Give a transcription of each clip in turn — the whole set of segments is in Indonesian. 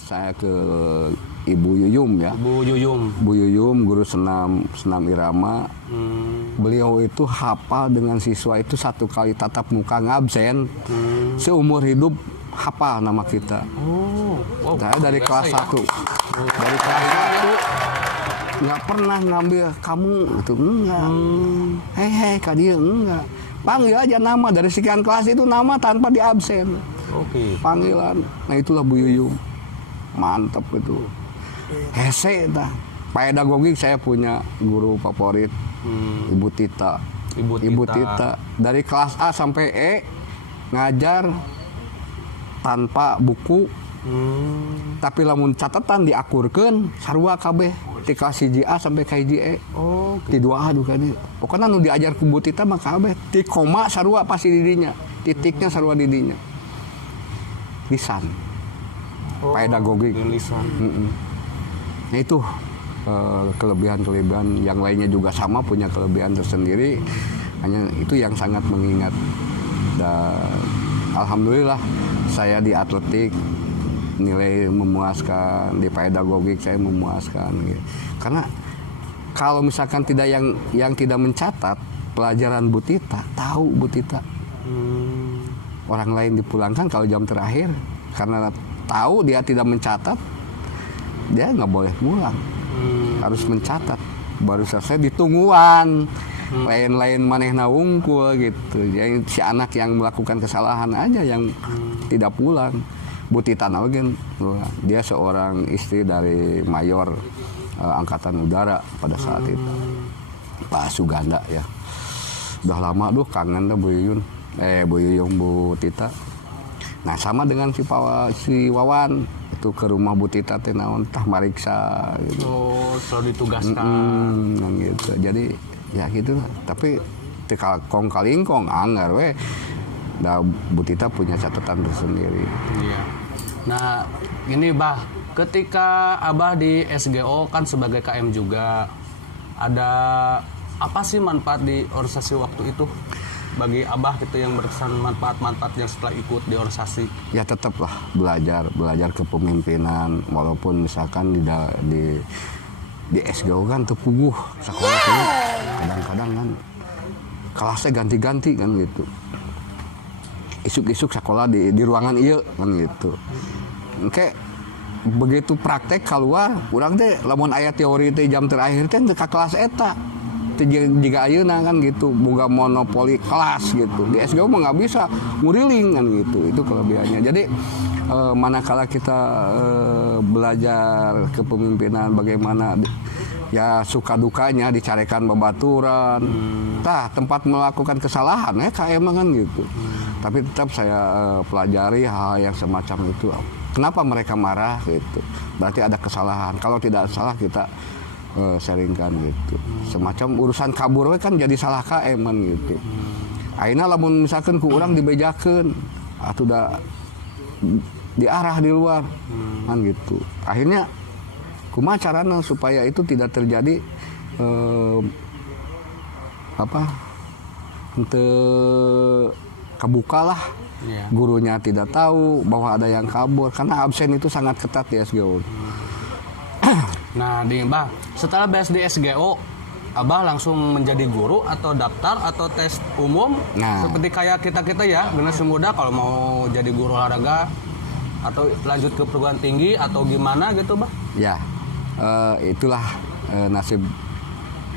saya ke Ibu Yuyum ya. Bu Yuyum. Bu Yuyum guru senam irama. Beliau itu hafal dengan siswa itu 1 kali tatap muka ngabsen. Seumur hidup hafal nama kita. Wow, Saya dari kelas 1. Dari kelas 1 nggak pernah ngambil kamu itu enggak. Hei kadia enggak. Panggil aja nama dari sekian kelas itu nama tanpa diabsen. Oke. Panggilan. Nah itulah Bu Yuyum. Mantap itu. Hese dah. Pedagogik saya punya guru favorit Ibu Tita. Ibu Tita. Dari kelas A sampai E ngajar tanpa buku. Tapi lamun catatan diakurkeun sarua kabeh ti kelas 1A sampai ke 1E. Ti 2A duka di. Pokoknya nu diajar ku Bu Tita mah kabeh ti koma sarua pasti di dinya. Titiknya sarua di dinya. Lisan. Pedagogik. Lisan. Nah itu kelebihan-kelebihan yang lainnya juga sama punya kelebihan tersendiri. Hanya itu yang sangat mengingat. Dan alhamdulillah saya di atletik nilai memuaskan, di pedagogik saya memuaskan gitu. Karena kalau misalkan tidak yang tidak mencatat pelajaran Bu Tita, tahu Bu Tita. Orang lain dipulangkan kalau jam terakhir karena tahu dia tidak mencatat, dia nggak boleh pulang. Harus mencatat. Baru selesai ditungguan. Lain-lain manehna wungkul gitu. Jadi si anak yang melakukan kesalahan aja yang tidak pulang. Bu Tita Nawagen, dia seorang istri dari Mayor Angkatan Udara pada saat itu, Pak Suganda ya. Udah lama kangen dah Bu Yuyum, Bu Tita. Nah sama dengan si Wawan itu ke rumah Bu Tita teh naon tah mariksa gitu. Selalu ditugaskan. Gitu. Jadi ya gitu lah. Tapi teka kong kalingkong anggar we. Nah, Bu Tita punya catatan tersendiri. Iya. Nah, ini Bah, ketika Abah di SGO kan sebagai KM juga, ada apa sih manfaat di organisasi waktu itu bagi Abah gitu yang berkesan manfaat-manfaat yang setelah ikut di organisasi? Ya tetaplah belajar kepemimpinan walaupun misalkan di SGO kan terpuguh sekolah ini kadang-kadang kan kelasnya ganti-ganti kan gitu. Isuk-isuk sekolah di ruangan iya kan gitu. Oke, begitu praktek keluar, urang teh lamun aya teori teh jam terakhir teh teu ka kelas eta. Teu jiga ayeuna kan gitu, boga monopoli kelas gitu. Di SGO mah enggak bisa nguriling kan gitu. Itu kelebihannya. Jadi manakala kita belajar kepemimpinan bagaimana ya suka dukanya dicarikan babaturan. Tah tempat melakukan kesalahan ya KM kan gitu. Tapi tetap saya pelajari hal yang semacam itu. Kenapa mereka marah gitu? Berarti ada kesalahan. Kalau tidak salah kita sharingkan gitu. Semacam urusan kabur kan jadi salah KM kan gitu. Aina lamun misalkan ku urang dibejakeun atuh da diarah di luar kan gitu. Akhirnya kumaha carana supaya itu tidak terjadi kebukalah gurunya tidak tahu bahwa ada yang kabur karena absen itu sangat ketat di SGO. Nah, Mbah, setelah beres di SGO, Abah langsung menjadi guru atau daftar atau tes umum? Nah, seperti kayak kita ya, generasi muda kalau mau jadi guru olahraga atau lanjut ke perguruan tinggi atau gimana gitu, Bah? Ya, itulah nasib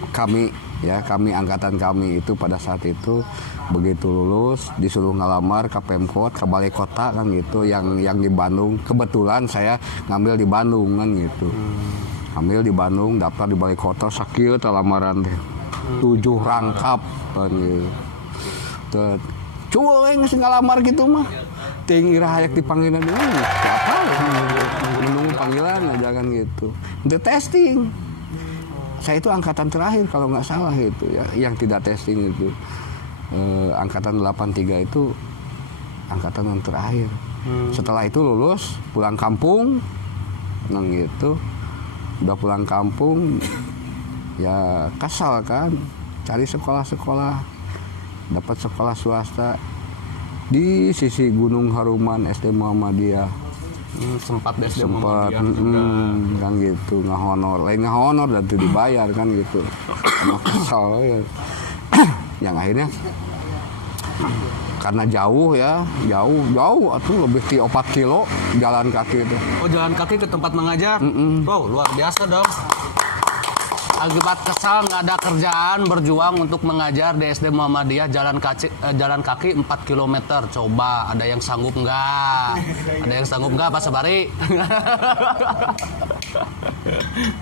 kami ya, angkatan kami itu pada saat itu. Begitu lulus disuruh ngelamar ke Pemkot, ke balai kota kan gitu, yang di Bandung. Kebetulan saya ngambil di Bandung kan gitu. Ngambil di Bandung, daftar di balai kota, sakit lamaran teh. 7 rangkap kan gitu. Cueng sing ngalamar gitu mah. Ting ira hayak dipanggilan dulu. Siapa? Menunggu panggilan aja kan gitu. Untuk testing. Saya itu angkatan terakhir kalau nggak salah itu ya, yang tidak testing itu. Angkatan 83 itu angkatan yang terakhir. Setelah itu lulus, pulang kampung, nang gitu. Udah pulang kampung, ya kasal kan, cari sekolah-sekolah, dapat sekolah swasta di sisi Gunung Haruman SD Muhammadiyah. Sempat di SD sempat Muhammadiyah juga. kan gitu, lain ngahonor dan itu dibayar kan gitu. Sama kesal ya. Yang akhirnya karena jauh atuh lebih ti 4 kilo jalan kaki itu. Oh, jalan kaki ke tempat mengajar. Wow, luar biasa dong. Akibat kesal nggak ada kerjaan, berjuang untuk mengajar di SD Muhammadiyah, jalan kaki 4 km. Coba ada yang sanggup nggak? Ada yang sanggup nggak Pak Sabari?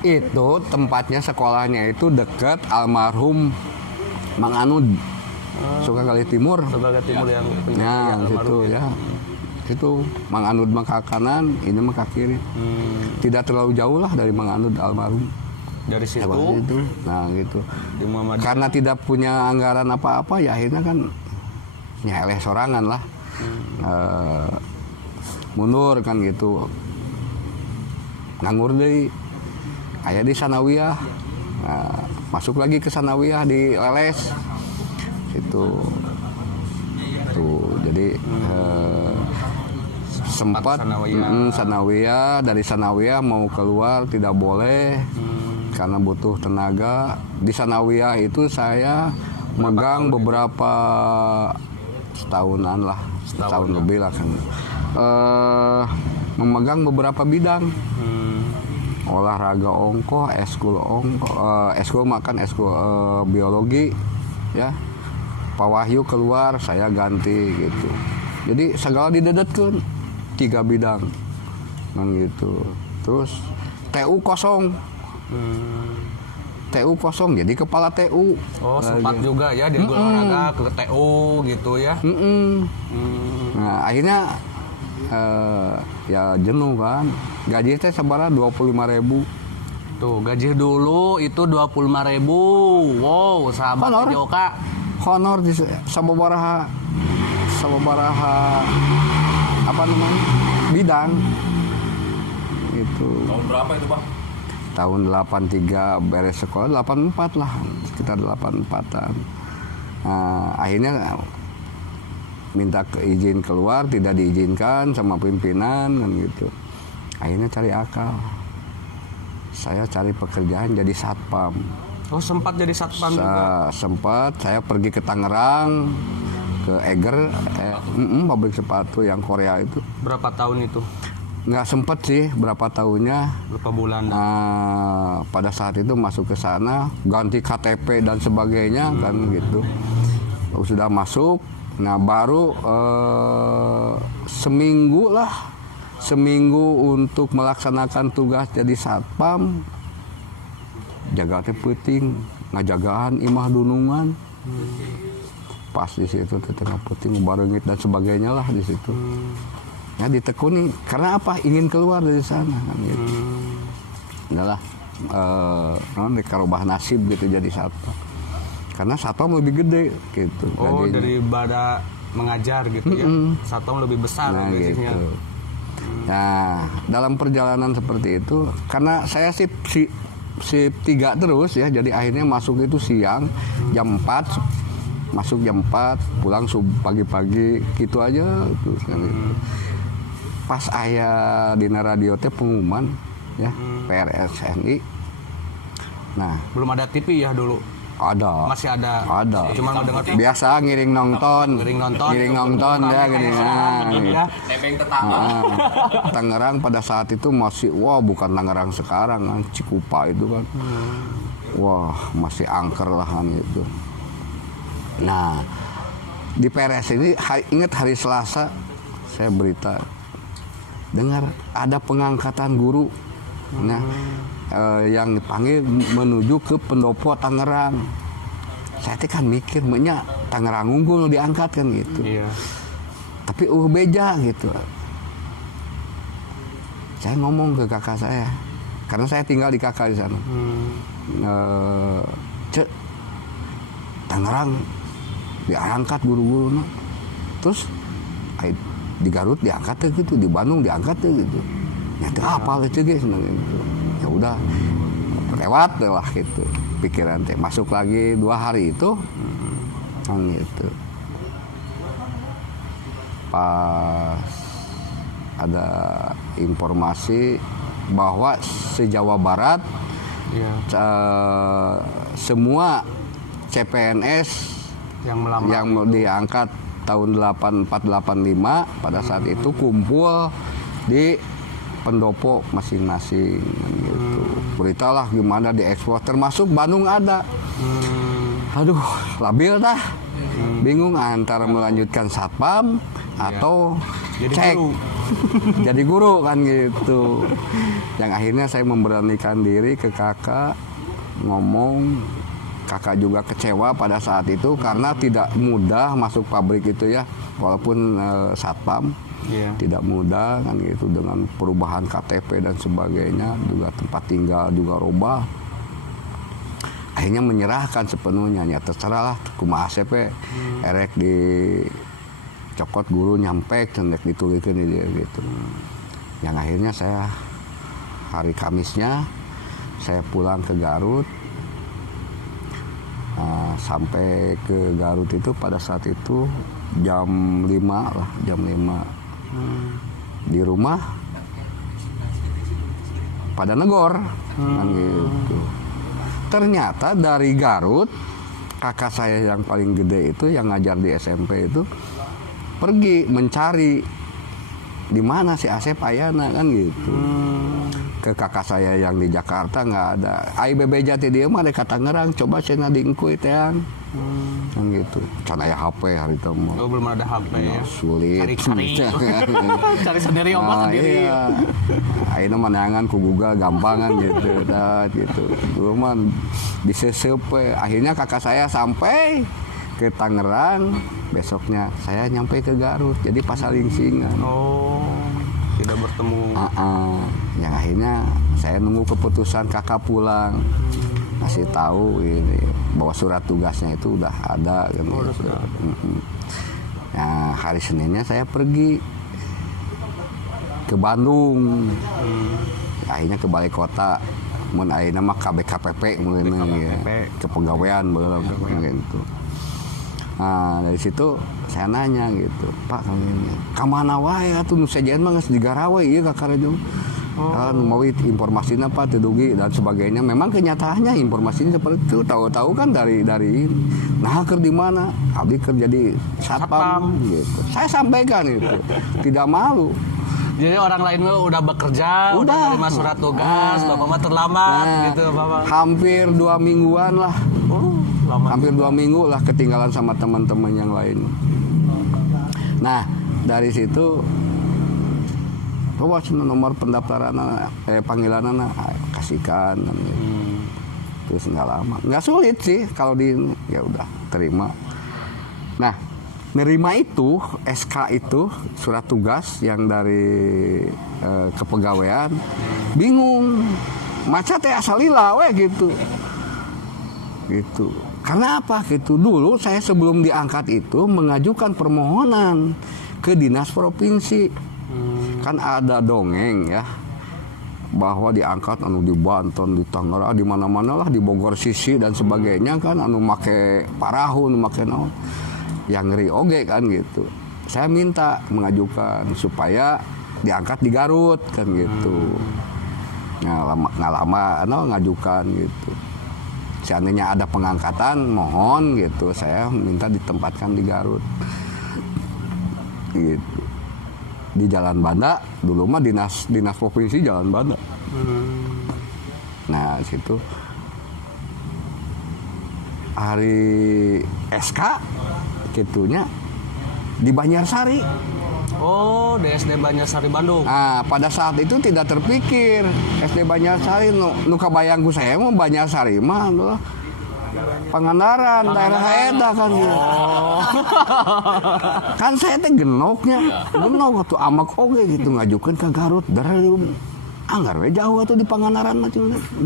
Itu tempatnya sekolahnya itu dekat almarhum Mang Anud. Sukagali Timur. Sebagai timur yang punya Ya, almarhum situ ya. Situ Mang Anud mah ke kanan, ini mah ke kiri. Tidak terlalu jauh lah dari Mang Anud almarhum. Dari situ Itu. Nah, gitu. di Muhammadiyah. Karena tidak punya anggaran apa-apa ya akhirnya kan nyeleh sorangan lah. Mundur kan gitu. Nganggur deui. Aya di Sanawiyah. Nah, masuk lagi ke Sanawiyah di Leles. Itu tuh jadi sempat Sanawiyah, dari Sanawiyah mau keluar tidak boleh karena butuh tenaga. Di Sanawiyah itu saya megang beberapa setahunan lah, setahun lebih lah kan. Memegang beberapa bidang. Olahraga ongkoh, eskul biologi ya. Pak Wahyu keluar, saya ganti gitu. Jadi segala didedetkeun 3 bidang kan gitu. Terus TU kosong. TU kosong jadi kepala TU. Oh, sempat juga ya di olahraga ke TU gitu ya. Nah, akhirnya ya jenuh kan. Gaji teh sabaraha 25.000. Tuh, gaji dulu itu 25.000. Wow, sahabat Honor. Joka. Honor di sababaraha apa namanya? Bidang. Itu. Tahun berapa itu, Bang? Tahun 83 beres sekolah, 84 lah, sekitar 84-an. Nah, akhirnya minta izin keluar, tidak diizinkan sama pimpinan kan gitu. Akhirnya cari akal. Saya cari pekerjaan jadi satpam. Oh, sempat jadi satpam juga. Sempat saya pergi ke Tangerang, ke Eger, pabrik sepatu yang Korea itu. Berapa tahun itu? Nggak sempet sih berapa tahunnya. Berapa bulan? Nah, pada saat itu masuk ke sana, ganti KTP dan sebagainya kan gitu. Sudah masuk, nah baru seminggu untuk melaksanakan tugas jadi satpam, jaga teh peuting, ngajagaan imah dunungan. Pas di situ tengah peuting bareungit dan sebagainya lah di situ. Ya ditekuni karena apa, ingin keluar dari sana kan gitu. Adalah karubah nasib gitu jadi satpam, karena satpam lebih gede gitu. Oh, gajinya. daripada mengajar gitu ya, satpam lebih besar Nah gajinya. gitu. Nah, dalam perjalanan seperti itu karena saya sip 3 terus ya, jadi akhirnya masuk itu siang jam 4, masuk jam 4, pulang pagi-pagi gitu aja terus kan gitu. Pas aya dina radio teh pengumuman ya, PRSNI. Nah, Belum ada TV ya dulu. ada. Masih ada. Ada. Cuma ngedenger Biasa ngiring nonton ya gini. Ya. Nebeng tetangga. Tangerang pada saat itu masih bukan Tangerang sekarang kan, Cikupa itu kan. Wah, masih angker lah kan itu. Nah, di PRS ini ingat hari Selasa saya berita dengar ada pengangkatan guru. Nah, yang dipanggil menuju ke Pendopo Tangerang. Saya kan mikir, maknya Tangerang unggul diangkat kan gitu. Iya. Tapi beja gitu. Saya ngomong ke kakak saya, karena saya tinggal di kakak di sana. Cek, Tangerang diangkat guru-guru. Terus di Garut diangkat gitu, di Bandung diangkat gitu. Nyata apa itu guys? Ya udah lewat lah gitu pikiran teh. Masuk lagi 2 hari itu kan gitu. Pas ada informasi bahwa se-Jawa Barat semua CPNS yang diangkat tahun 8485 pada saat itu kumpul di pendopo masing-masing gitu. Beritalah gimana diekspor, termasuk Bandung ada. Aduh, labil dah. Bingung antara melanjutkan satpam atau cek jadi guru kan gitu. Yang akhirnya saya memberanikan diri ke kakak ngomong. Kakak juga kecewa pada saat itu karena tidak mudah masuk pabrik itu ya, walaupun satpam tidak mudah kan gitu, dengan perubahan KTP dan sebagainya, juga tempat tinggal juga rubah. Akhirnya menyerahkan sepenuhnya, ya terserahlah kumaha CP erek di cokot guru nyampe cendek ditulikan dia gitu. Yang akhirnya saya hari Kamisnya saya pulang ke Garut. Sampai ke Garut itu pada saat itu jam 5 lah, jam 5 di rumah pada negor kan gitu. Ternyata dari Garut kakak saya yang paling gede itu yang ngajar di SMP itu pergi mencari di mana si Asep ayana kan gitu. Ke kakak saya yang di Jakarta nggak ada. AIBB Jati dia mah ada Tangerang, coba cina di engkuy teang. Kan gitu. Can aya HP hari itu mah. Oh, belum ada HP ya. Sulit. Cari sendiri obat sendiri. Iya. Ayeuna mah neangan ku Google gampangan gitu. Gitu. Dulu mah disesep. Akhirnya kakak saya sampai ke Tangerang, besoknya saya nyampe ke Garut. Jadi Pasalingsing. Oh. Tidak bertemu. Yang akhirnya saya nunggu keputusan kakak pulang, kasih tahu ini bahwa surat tugasnya itu udah ada kan. Nah, hari Seninnya saya pergi ke Bandung. Akhirnya ke balai kota. Mun ayeuna mah KBKPP mungkin ya. Kepegawaian belum gitu. Nah, dari situ saya nanya gitu, Pak, kamana wae atuh nu sejen mah geus digarawe ieu ka Karejong. Nu mau informasinya apa tedugi dan sebagainya. Memang kenyataannya informasinya seperti itu. Tahu-tahu kan dari nah keur di mana? Abdi kerja di satpam gitu. Saya sampaikan itu. Tidak malu. Jadi orang lain mah udah bekerja, udah terima surat tugas, Bapak mah terlambat gitu, Bapak. Hampir 2 mingguan lah. Hampir 2 minggu lah ketinggalan sama teman-teman yang lain. Nah, dari situ bawa nomor pendaftaran panggilan anak kasihkan terus nggak lama, nggak sulit sih kalau di ya udah terima. Nah, nerima itu SK itu surat tugas yang dari kepegawaian, bingung maca teh asal lila we gitu. Karena apa gitu, dulu saya sebelum diangkat itu mengajukan permohonan ke dinas provinsi. Kan ada dongeng ya bahwa diangkat anu di Banten, di Tangerang, di mana-mana lah, di Bogor Sisi dan sebagainya kan anu make parahu, anu make naon yang ngeri oge kan gitu. Saya minta mengajukan supaya diangkat di Garut kan gitu. Nggak lama ngajukan gitu. Seandainya ada pengangkatan, mohon gitu, saya minta ditempatkan di Garut. Gitu. Di Jalan Banda, dulu mah dinas provinsi Jalan Banda. Nah, situ hari SK gitunya di Banjarsari. Oh, di SD Banjarsari Bandung. Nah, pada saat itu tidak terpikir SD Banjarsari, nu kabayangku saya mah Banjarsari mah Pangandaran, daerah eta kan. Kan saya teh genok waktu amak oge gitu ngajukeun ka Garut dari anggar we jauh atuh di Pangandaran mah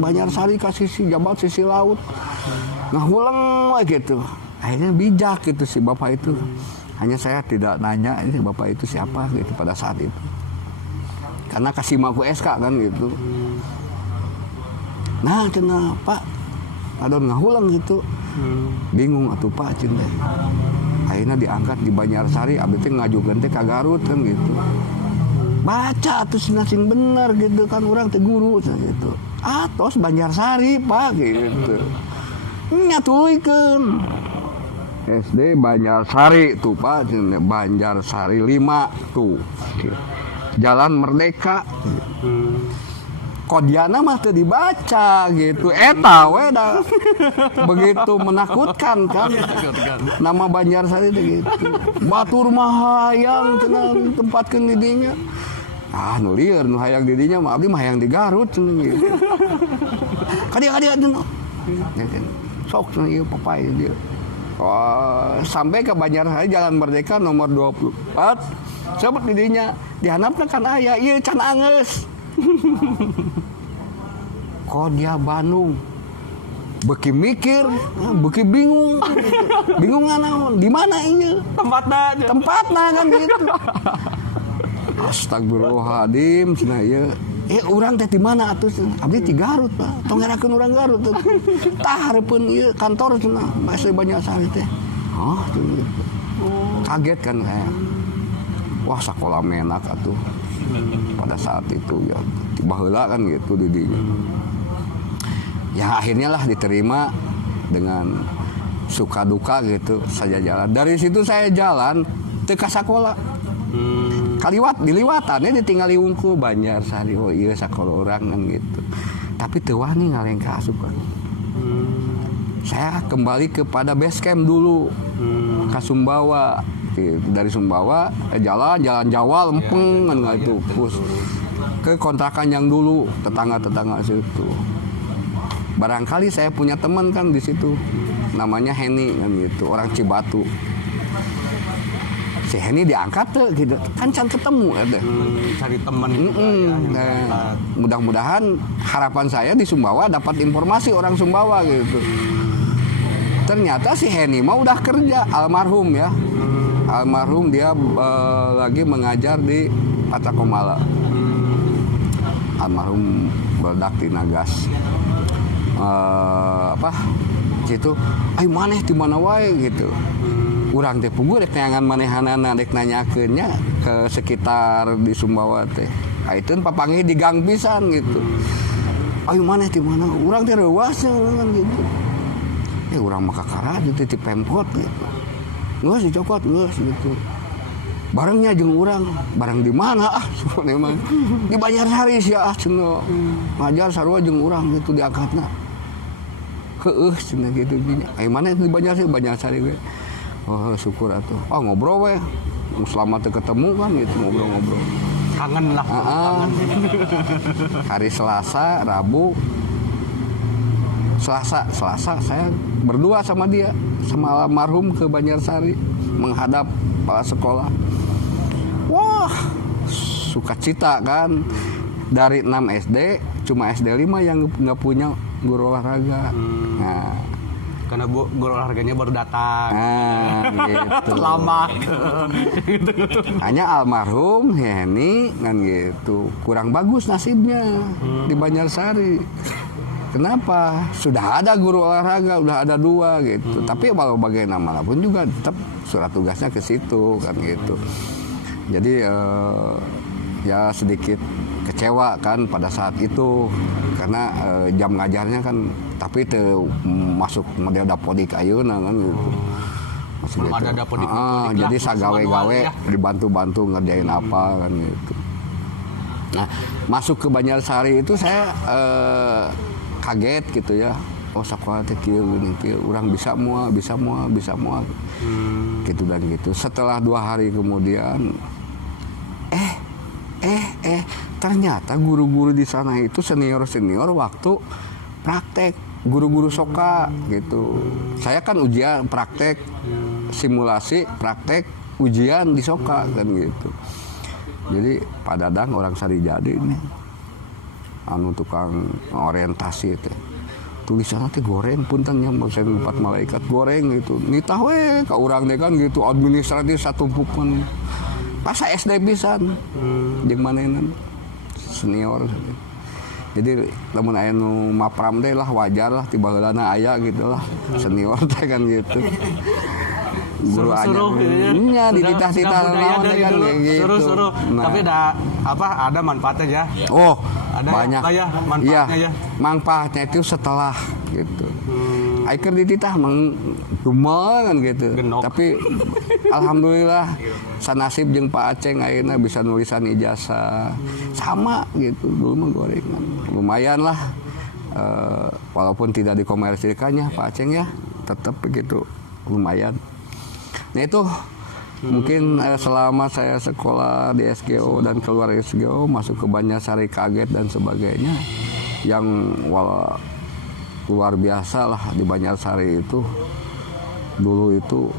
Banjarsari ka sisi Jabat sisi laut. Ngahulang we gitu. Akhirnya bijak gitu si bapak itu. Hanya saya tidak nanya ini bapak itu siapa gitu pada saat itu. Karena kasih maku SK kan gitu. Nah, cenah Pak adon ngahulang gitu. Bingung atuh Pak cin teh. Akhirnya diangkat di Banjarsari, abis itu ngajukeun teh ka Garut kan gitu. baca tuh sing bener gitu kan orang teh guru gitu. Atos Banjarsari Pak gitu. Nyatulikeun. SD Banjarsari tuh Pak, Banjarsari 5 tuh. Jalan Merdeka. Kodiana mah teu dibaca gitu. Eta we dah begitu menakutkan kan. Nama Banjarsari teh gitu. Batur mah hayang cenah tempatkeun di dinya. Ah nu lieur nu hayang di dinya mah abdi mah hayang di Garut cenah gitu. Kadia cenah. Sok cenah ieu papai dia. Oh, sampai ke Banjarsari Jalan Merdeka nomor 24. Sebut di dinya. Dihanapna kan aya ieu can angeus. Kodia Bandung beki mikir, beki bingung gitu. Bingung naon di mana ini tempatna kan gitu. Astagfirullahaladzim cenah ieu urang teh di mana atuh abdi di Garut Pak tong ngerakeun urang Garut tah hareupeun ieu kantor cenah masih Banjarsari teh gitu. Kaget kan saya wah sakola menak atuh pada saat itu ya baheula kan gitu didinya. Ya akhirnya lah diterima dengan suka duka gitu saya jalan. Dari situ saya jalan teu ka sakola. Diliwatannya ditinggali wungkul Banjarsari. Oh iya sakola orang kan gitu. Tapi teu wani ngalengka asupan. Saya kembali kepada base camp dulu. Ka Sumbawa. Dari Sumbawa jalan Jawa lempeng kan nggak itu pus ke kontrakan yang dulu tetangga situ. Barangkali saya punya teman kan di situ namanya Heni kan gitu orang Cibatu. Si Heni diangkat tuh gitu kan can ketemu ada cari teman mudah-mudahan harapan saya di Sumbawa dapat informasi orang Sumbawa gitu. Ternyata si Heni mah udah kerja almarhum ya. Almarhum dia lagi mengajar di Patakomala. Almarhum berdak di Nagas. Situ, ay maneh di mana wae gitu. Urang teh puguh dek neangan manehanana dek nanyakeunnya ke sekitar di Sumbawa teh. Ayeuna papanggih di gang pisan gitu. Ay maneh di mana? Urang teh reuas kan gitu. Urang mah kakara di Pemkot gitu. Geus dicokot geus gitu. Barangnya jeung urang, barang di mana memang di Banjarsari sia cenah. Ngajar sarua jeung urang gitu diangkatna. Heueuh cenah gitu dinya. Ai mana di Banjarsari we. Oh syukur atuh. Oh ngobrol we. Selama teu ketemu kan gitu ngobrol-ngobrol. Kangen lah. Hari Selasa, Rabu. Selasa saya berdua sama dia sama almarhum ke Banjarsari menghadap kepala sekolah. Wah, sukacita kan. Dari 6 SD cuma SD 5 yang nggak punya guru olahraga. Nah, karena guru olahraganya baru datang. Nah, gitu. Lama. Hanya almarhum Heni kan gitu. Kurang bagus nasibnya di Banjarsari. Kenapa? Sudah ada guru olahraga, udah ada 2 gitu. Tapi walau bagaimanapun juga tetap surat tugasnya ke situ kan gitu. Jadi ya sedikit kecewa kan pada saat itu karena jam ngajarnya kan tapi masuk model dapodik ayeuna kan gitu. Masih belum gitu. Ada dapodik. Jadi sagawe-gawe dibantu-bantu ngerjain apa kan gitu. Nah, masuk ke Banjarsari itu saya kaget gitu ya. Oh sakola teh kieu geuning kieu, urang bisa moal. Gitu dan gitu. Setelah 2 hari kemudian ternyata guru-guru di sana itu senior waktu praktek, guru-guru soka gitu. Saya kan ujian praktek, simulasi, praktek, ujian di soka kan gitu. Jadi Pak Dadang orang Sarijadi ini anu tukang orientasi itu tulisannya teh goreng punten yang saya 4 malaikat goreng gitu nitah we ka urang teh kan gitu administratif satumpukan pas SD pisan jeung manehna senior jadi lamun aya nu mapram teh lah wajar lah tiba heulana aya gitu lah senior teh kan gitu guru suruh nya dititah-titah naon kan gitu. Suruh. Tapi ada manfaatnya ya. Oh, ada banyak. Ya, manfaatnya ya. Manfaatnya itu setelah gitu. Aiker dititah kan gitu. Genok. Tapi alhamdulillah sanasib jeung Pak Aceng ayeuna bisa nulisan ijazah. Sama gitu dulu mah gorengan. Lumayan lah. Walaupun tidak dikomersilkannya Pak Aceng ya, tetap begitu lumayan. Nah itu mungkin selama saya sekolah di SGO dan keluar SGO masuk ke Banjarsari kaget dan sebagainya yang luar biasa lah di Banjarsari itu. Dulu itu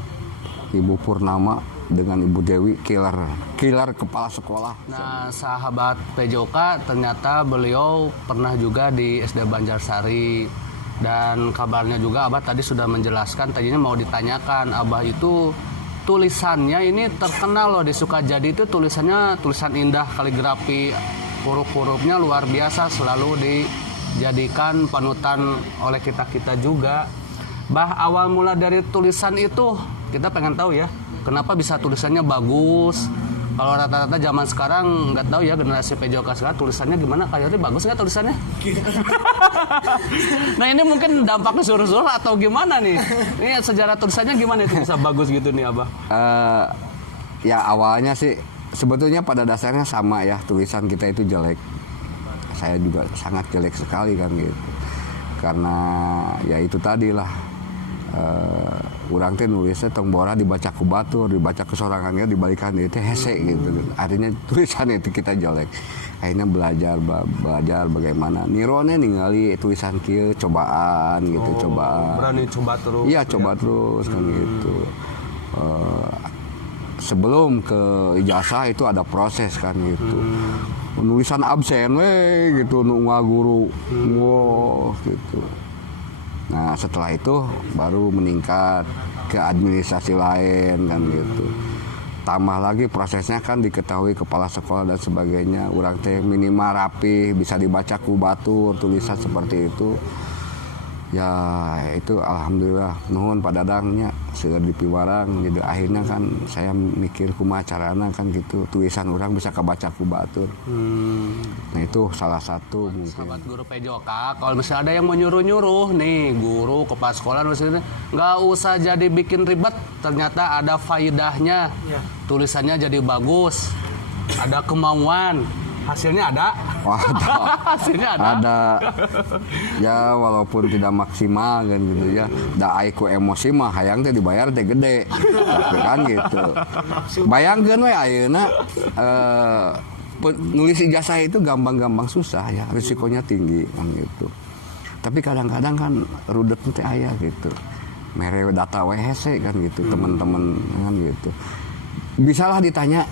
Ibu Purnama dengan Ibu Dewi killer kepala sekolah. Nah, sahabat PJOK ternyata beliau pernah juga di SD Banjarsari dan kabarnya juga Abah tadi sudah menjelaskan, tadinya mau ditanyakan Abah itu tulisannya ini terkenal loh di Sukajadi itu tulisannya tulisan indah, kaligrafi, huruf-hurufnya luar biasa, selalu dijadikan panutan oleh kita-kita juga. Bah, awal mula dari tulisan itu kita pengen tahu ya, kenapa bisa tulisannya bagus? Kalau rata-rata zaman sekarang nggak tahu ya, generasi PJOK sekarang tulisannya gimana? Kayaknya bagus nggak tulisannya? Nah ini mungkin dampaknya suruh-suruh atau gimana nih? Ini sejarah tulisannya gimana itu bisa bagus gitu nih Abah? Ya awalnya sih sebetulnya pada dasarnya sama ya, tulisan kita itu jelek. Saya juga sangat jelek sekali kan gitu. Karena ya itu tadi lah. Urang teh nulisnya tong bora dibaca ku batur, dibaca kesorangannya dibalikan itu hese gitu. Artinya tulisan itu kita jelek. Akhirnya belajar bagaimana nirone ningali tulisan kieu cobaan gitu, cobaan. Berani coba terus. Iya, coba terus kan gitu. Sebelum ke ijazah itu ada proses kan gitu. Penulisan absen gitu nu guru. Wow gitu. Nah setelah itu baru meningkat ke administrasi lain kan gitu. Tambah lagi prosesnya kan diketahui kepala sekolah dan sebagainya. Urang teh minimal rapi, bisa dibaca ku batur, tulisan seperti itu. Ya itu alhamdulillah nuhun Pak Dadangnya sudah dipiwarang. Jadi akhirnya kan saya mikir kumaha carana kan gitu, tulisan orang bisa kebaca ku batur. Nah itu salah satu mungkin. Sahabat guru PJOK, kalau misalnya ada yang mau nyuruh nih guru kepala sekolah misalnya nggak usah jadi bikin ribet, ternyata ada faidahnya. Tulisannya jadi bagus, ada kemauan. Hasilnya ada. Wah, hasilnya ada. Ada. Ya walaupun tidak maksimal kan gitu ya. Da aiku emosi mah hayang teh dibayar teh gede. Tapi kan gitu. Bayangkeun we ayeuna nulis ijazah itu gampang-gampang susah ya, risikonya tinggi kan gitu. Tapi kadang-kadang kan rudet teh aya gitu. Mere data we hese kan gitu, teman-teman kan gitu. Bisalah ditanya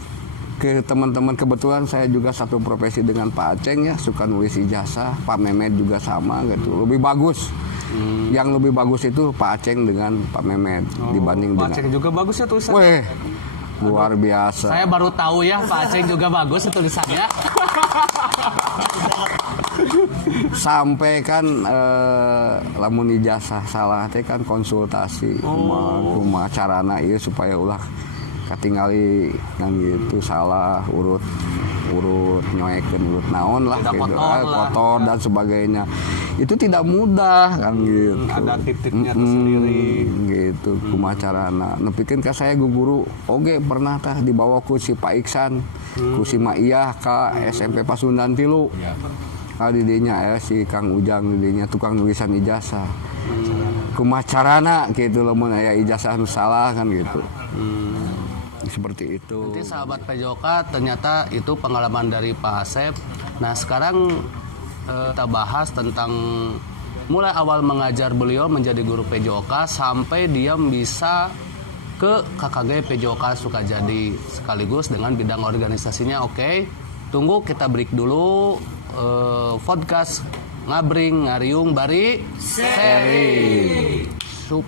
ke teman-teman, kebetulan saya juga satu profesi dengan Pak Aceng ya, suka nulis ijazah. Pak Mehmet juga sama gitu, lebih bagus. Yang lebih bagus itu Pak Aceng dengan Pak Mehmet dibanding Pak Aceng juga bagus ya tulisannya. Weh, luar biasa. Saya baru tahu ya Pak Aceng juga bagus ya tulisannya. Sampai kan lamun ijazah salah teh kan konsultasi kumaha carana ieu supaya ulah katingali yang gitu salah urut nyoekeun urut naon lah gitu, kotor dan sebagainya. Itu tidak mudah kan gitu. Ada tip-tipnya tersendiri gitu kumaha carana. Nepikeun ka saya guru oge pernah tah dibawa ku si Pak Iksan, ku si Maiyah ka SMP Pasundan 3. Ka didinya si Kang Ujang didinya tukang nulisan ijazah. Kumaha carana gitu lamun aya ijazah nu salah kan gitu. Seperti itu. Nanti sahabat PJOK ternyata itu pengalaman dari Pak Asep. Nah sekarang kita bahas tentang mulai awal mengajar beliau menjadi guru PJOK sampai dia bisa ke KKG PJOK Sukajadi sekaligus dengan bidang organisasinya. Oke, tunggu kita break dulu. Podcast Ngabring Ngariung Bari Seri. Sup.